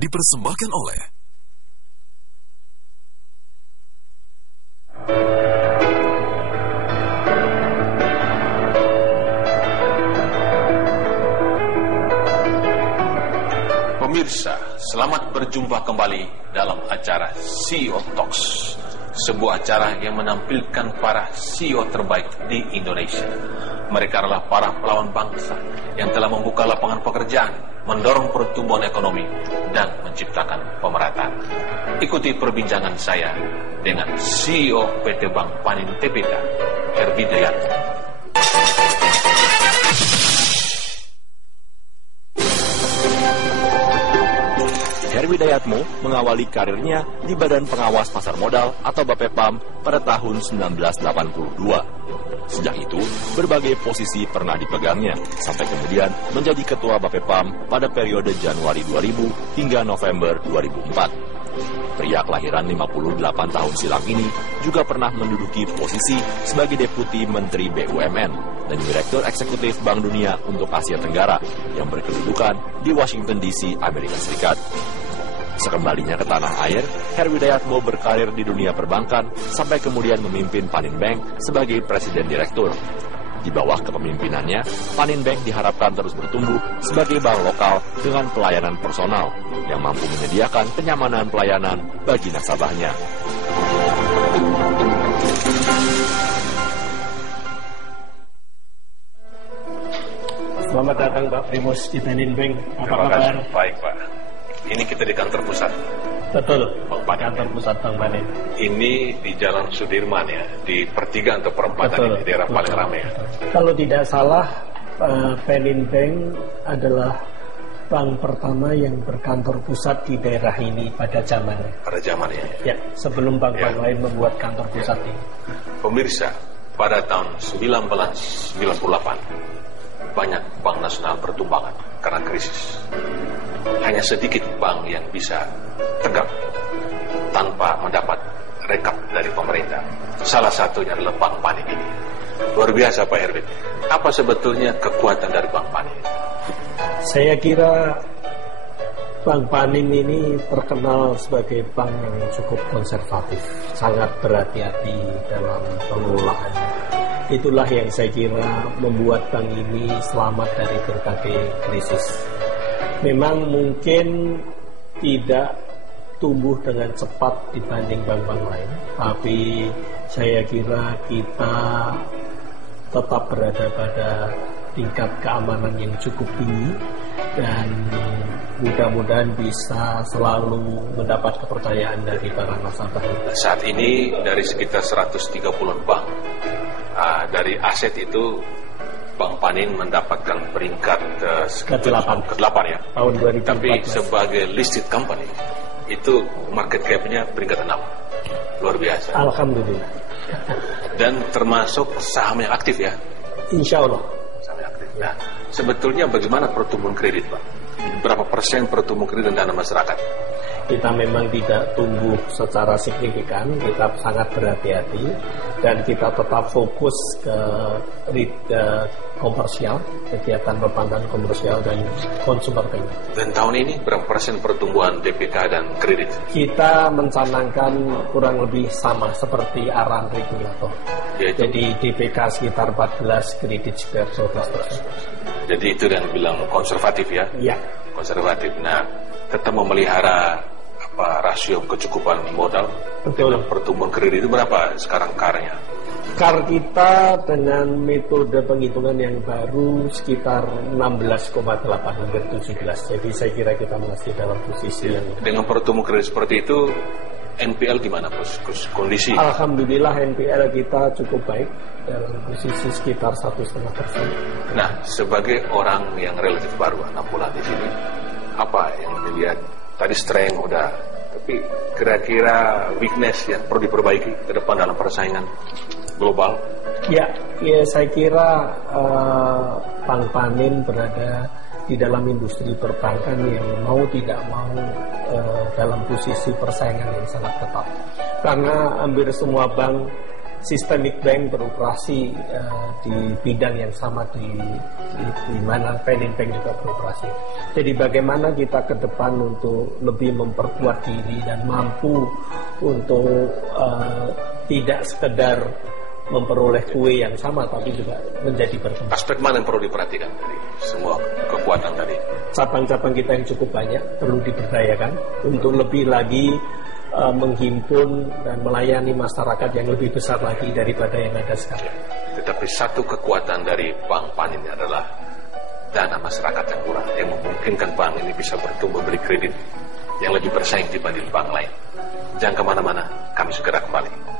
dipersembahkan oleh Pemirsa, selamat berjumpa kembali dalam acara CEO Talks, sebuah acara yang menampilkan para CEO terbaik di Indonesia. Mereka adalah para pahlawan bangsa yang telah membuka lapangan pekerjaan, mendorong pertumbuhan ekonomi, dan menciptakan pemerataan. Ikuti perbincangan saya dengan CEO PT Bank Panin Tbk, Herwidayat. Herwidayatmo mengawali karirnya di Badan Pengawas Pasar Modal atau Bapepam pada tahun 1982. Sejak itu, berbagai posisi pernah dipegangnya, sampai kemudian menjadi Ketua Bapepam pada periode Januari 2000 hingga November 2004. Pria kelahiran 58 tahun silam ini juga pernah menduduki posisi sebagai Deputi Menteri BUMN dan Direktur Eksekutif Bank Dunia untuk Asia Tenggara yang berkedudukan di Washington DC, Amerika Serikat. Sekembalinya ke tanah air, Herwidayatmo berkarir di dunia perbankan sampai kemudian memimpin Panin Bank sebagai Presiden Direktur. Di bawah kepemimpinannya, Panin Bank diharapkan terus bertumbuh sebagai bank lokal dengan pelayanan personal yang mampu menyediakan kenyamanan pelayanan bagi nasabahnya. Selamat datang Pak Primus di Panin Bank. Apa kabar? Baik Pak. Ini kita di kantor pusat. Betul, Bang Panin. kantor pusat Bank Panin. Ini di Jalan Sudirman ya, di pertigaan atau perempatan ini, daerah paling ramai ya. Kalau tidak salah, Panin Bank adalah bank pertama yang berkantor pusat di daerah ini pada zamannya. Pada zamannya. Ya, sebelum bank-bank lain membuat kantor pusat ini. Pemirsa, pada tahun 1998, banyak bank nasional bertumbangan karena krisis. Hanya sedikit bank yang bisa tegak tanpa mendapat rekap dari pemerintah. Salah satunya adalah Bank Panin ini. Luar biasa Pak Herwin. Apa sebetulnya kekuatan dari Bank Panin? Saya kira Bank Panin ini terkenal sebagai bank yang cukup konservatif, sangat berhati-hati dalam pengelolaannya. Itulah yang saya kira membuat bank ini selamat dari berbagai krisis. Memang mungkin tidak tumbuh dengan cepat dibanding bank-bank lain, tapi saya kira kita tetap berada pada tingkat keamanan yang cukup tinggi dan mudah-mudahan bisa selalu mendapat kepercayaan dari para nasabah. Saat ini dari sekitar 130 bank, dari aset itu Bank Panin mendapatkan peringkat ke-8 ya. Tahun 2014. Tapi sebagai listed company itu market cap-nya peringkat 6. Luar biasa. Alhamdulillah. Dan termasuk saham yang aktif ya. Insya Allah. Saham yang aktif. Nah, sebetulnya bagaimana pertumbuhan kredit Pak? Berapa persen pertumbuhan kredit dana masyarakat? Kita memang tidak tumbuh secara signifikan, kita sangat berhati-hati dan kita tetap fokus ke komersial, kegiatan perbankan komersial dan consumer payment. Dan tahun ini berapa persen pertumbuhan DPK dan kredit? Kita mencanangkan kurang lebih sama seperti arahan regulator. Yaitu? Jadi DPK sekitar 14, kredit sekitar 12%. Jadi itu yang bilang konservatif ya? Iya. Konservatif. Nah, tetap memelihara rasio kecukupan modal. Betul. Dengan pertumbuhan kredit itu berapa sekarang karnya? KAR kita dengan metode penghitungan yang baru sekitar 16,8 hampir 17. Jadi saya kira kita masih dalam posisi yang... Dengan pertumbuhan kredit seperti itu, NPL gimana kondisi? Alhamdulillah NPL kita cukup baik dalam posisi sekitar 1,5%. Nah, sebagai orang yang relatif baru 6 bulan di sini, apa yang dilihat? Tadi strength udah, tapi kira-kira weakness yang perlu diperbaiki ke depan dalam persaingan global? Ya saya kira Bank Panin berada di dalam industri perbankan yang mau tidak mau dalam posisi persaingan yang sangat ketat. Karena hampir semua bank systemic bank beroperasi di bidang yang sama di mana Panin Bank juga beroperasi. Jadi bagaimana kita ke depan untuk lebih memperkuat diri dan mampu untuk tidak sekedar memperoleh kue yang sama, tapi juga menjadi berkembang. Aspek mana yang perlu diperhatikan dari semua kekuatan tadi? Cabang-cabang kita yang cukup banyak perlu diberdayakan untuk lebih lagi menghimpun dan melayani masyarakat yang lebih besar lagi daripada yang ada sekarang. Tetapi satu kekuatan dari Bank Panin adalah dana masyarakat yang murah, yang memungkinkan bank ini bisa bertumbuh beri kredit yang lebih bersaing dibanding bank lain. Jangan kemana-mana, kami segera kembali.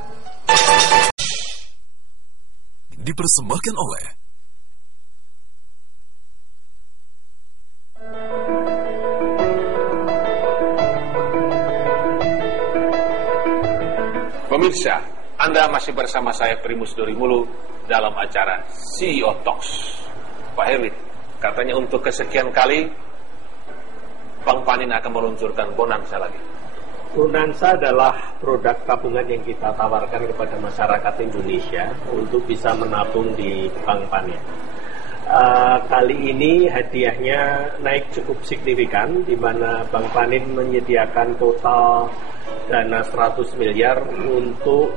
Dipersembahkan oleh Pemirsa, Anda masih bersama saya Primus Dorimulu dalam acara CEO Talks. Pak Herwin, katanya untuk kesekian kali Bank Panin akan meluncurkan Bonansa lagi. Bonansa adalah produk tabungan yang kita tawarkan kepada masyarakat Indonesia untuk bisa menabung di Bank Panin. Kali ini hadiahnya naik cukup signifikan, di mana Bank Panin menyediakan total dana 100 miliar untuk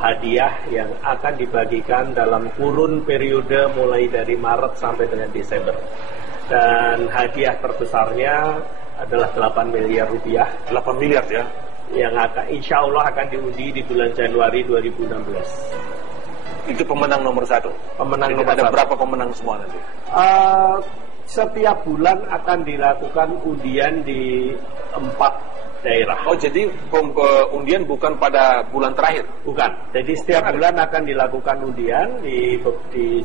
hadiah yang akan dibagikan dalam kurun periode mulai dari Maret sampai dengan Desember. Dan hadiah terbesarnya adalah 8 miliar rupiah. 8 miliar ya? Yang akan, insya Allah akan diundi di bulan Januari 2016. Itu pemenang nomor 1? Pemenang jadi nomor ada 1. berapa pemenang semua nanti? Setiap bulan akan dilakukan undian di 4 daerah. Oh, jadi undian bukan pada bulan terakhir? Bukan. Jadi setiap bulan akan dilakukan undian di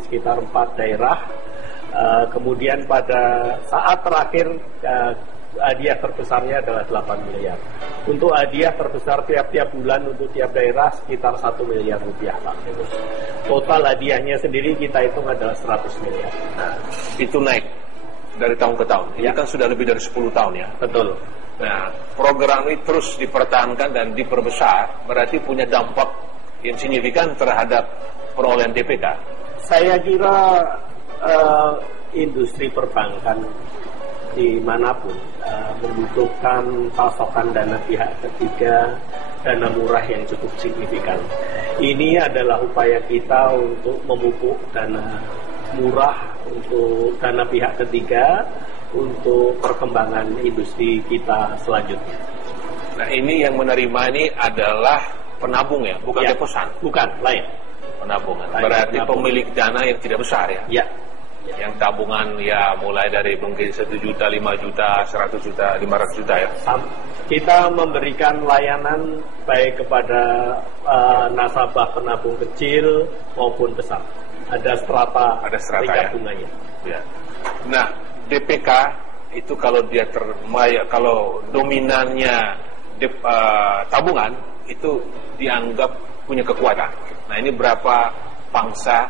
sekitar 4 daerah. Kemudian pada saat terakhir hadiah terbesarnya adalah 8 miliar. Untuk hadiah terbesar tiap-tiap bulan untuk tiap daerah sekitar 1 miliar rupiah, Pak. Total hadiahnya sendiri kita hitung adalah 100 miliar. Nah, itu naik dari tahun ke tahun. Ini kan sudah lebih dari 10 tahun ya. Betul. Nah, program ini terus dipertahankan dan diperbesar, berarti punya dampak yang signifikan terhadap perolehan DPK. Saya kira industri perbankan dimanapun membutuhkan pasokan dana pihak ketiga, dana murah yang cukup signifikan. Ini adalah upaya kita untuk memupuk dana murah untuk dana pihak ketiga untuk perkembangan industri kita selanjutnya. Nah, ini yang menerima ini adalah penabung ya, bukan deposan? Bukan, lain. Penabungan. Lain, berarti penabung. pemilik dana yang tidak besar ya? Ya. Yang tabungan ya mulai dari mungkin 1 juta, 5 juta, 100 juta, 500 juta ya? Kita memberikan layanan baik kepada nasabah penabung kecil maupun besar. Ada strata tingkat ya? bunganya. Ya. Nah, DPK itu kalau dia kalau dominannya tabungan itu dianggap punya kekuatan. Nah, ini berapa pangsa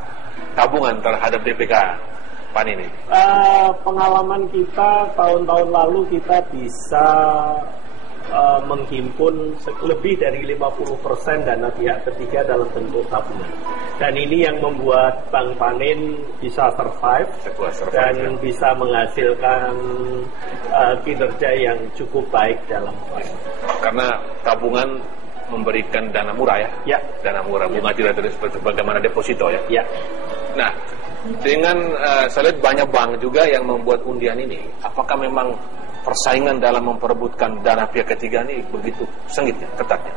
tabungan terhadap DPK Panin ini? Pengalaman kita tahun-tahun lalu kita bisa menghimpun lebih dari 50% dana pihak ketiga dalam bentuk tabungan. Dan ini yang membuat Bank Panin bisa survive dan bisa menghasilkan kinerja yang cukup baik dalam bank. Karena tabungan memberikan dana murah ya? Ya. Dana murah, bunga tidak terus seperti bagaimana deposito ya? Ya. Nah, dengan saya lihat banyak bank juga yang membuat undian ini. Apakah memang persaingan dalam memperebutkan dana pihak ketiga ini begitu sengitnya, ketatnya?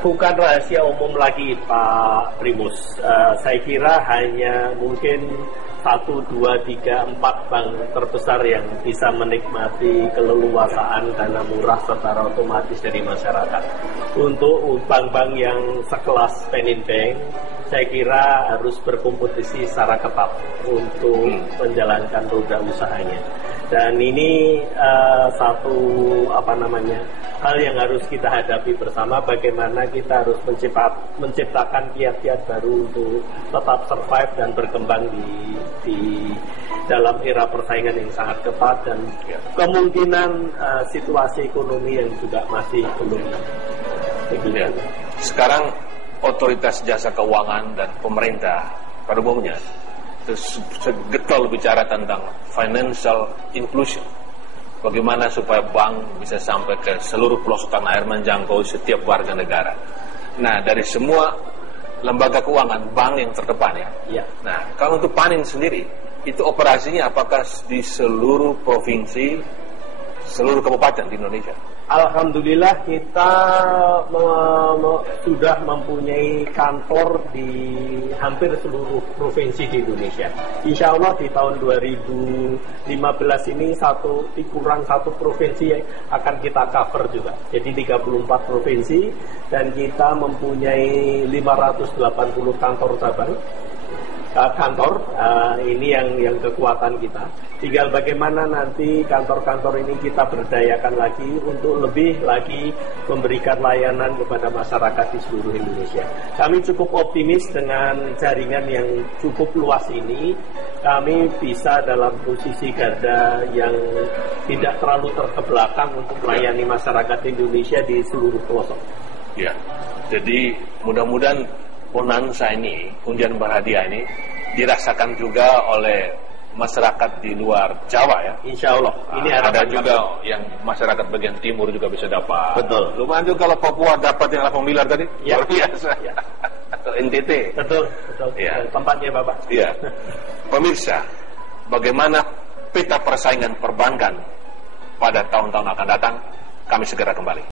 Bukan rahasia umum lagi, Pak Primus. Saya kira hanya mungkin 1, 2, 3, 4 bank terbesar yang bisa menikmati keleluasaan dana murah secara otomatis dari masyarakat. Untuk bank-bank yang sekelas Panin Bank, saya kira harus berkompetisi secara ketat untuk menjalankan roda usahanya. Dan ini satu hal yang harus kita hadapi bersama, bagaimana kita harus menciptakan kiat-kiat baru untuk tetap survive dan berkembang di dalam era persaingan yang sangat ketat dan kemungkinan situasi ekonomi yang juga masih belum. Ya. Sekarang otoritas jasa keuangan dan pemerintah pada umumnya segetol bicara tentang financial inclusion. Bagaimana supaya bank bisa sampai ke seluruh pelosok tanah air, menjangkau setiap warga negara. Nah, dari semua lembaga keuangan, bank yang terdepan ya. Nah, kalau untuk Panin sendiri, itu operasinya apakah di seluruh provinsi, seluruh kabupaten di Indonesia? Alhamdulillah kita sudah mempunyai kantor di hampir seluruh provinsi di Indonesia. Insya Allah di tahun 2015 ini kurang satu provinsi yang akan kita cover juga. Jadi 34 provinsi dan kita mempunyai 580 kantor cabang. Ini yang kekuatan kita. Tinggal bagaimana nanti kantor-kantor ini kita berdayakan lagi untuk lebih lagi memberikan layanan kepada masyarakat di seluruh Indonesia. Kami cukup optimis dengan jaringan yang cukup luas ini. Kami bisa dalam posisi garda yang tidak terlalu terkebelakang untuk melayani masyarakat Indonesia di seluruh pelosok. Ya, jadi mudah-mudahan bonanza ini, undian berhadiah ini dirasakan juga oleh masyarakat di luar Jawa ya. Insya Allah. Ini ada juga yang masyarakat bagian timur juga bisa dapat. Betul. Lumayan juga kalau Papua dapat yang 8 miliar tadi. Ya. Luar biasa. Ya. Atau NTT. Betul. Ya. Tempatnya Bapak. Iya. Pemirsa, bagaimana peta persaingan perbankan pada tahun-tahun akan datang? Kami segera kembali.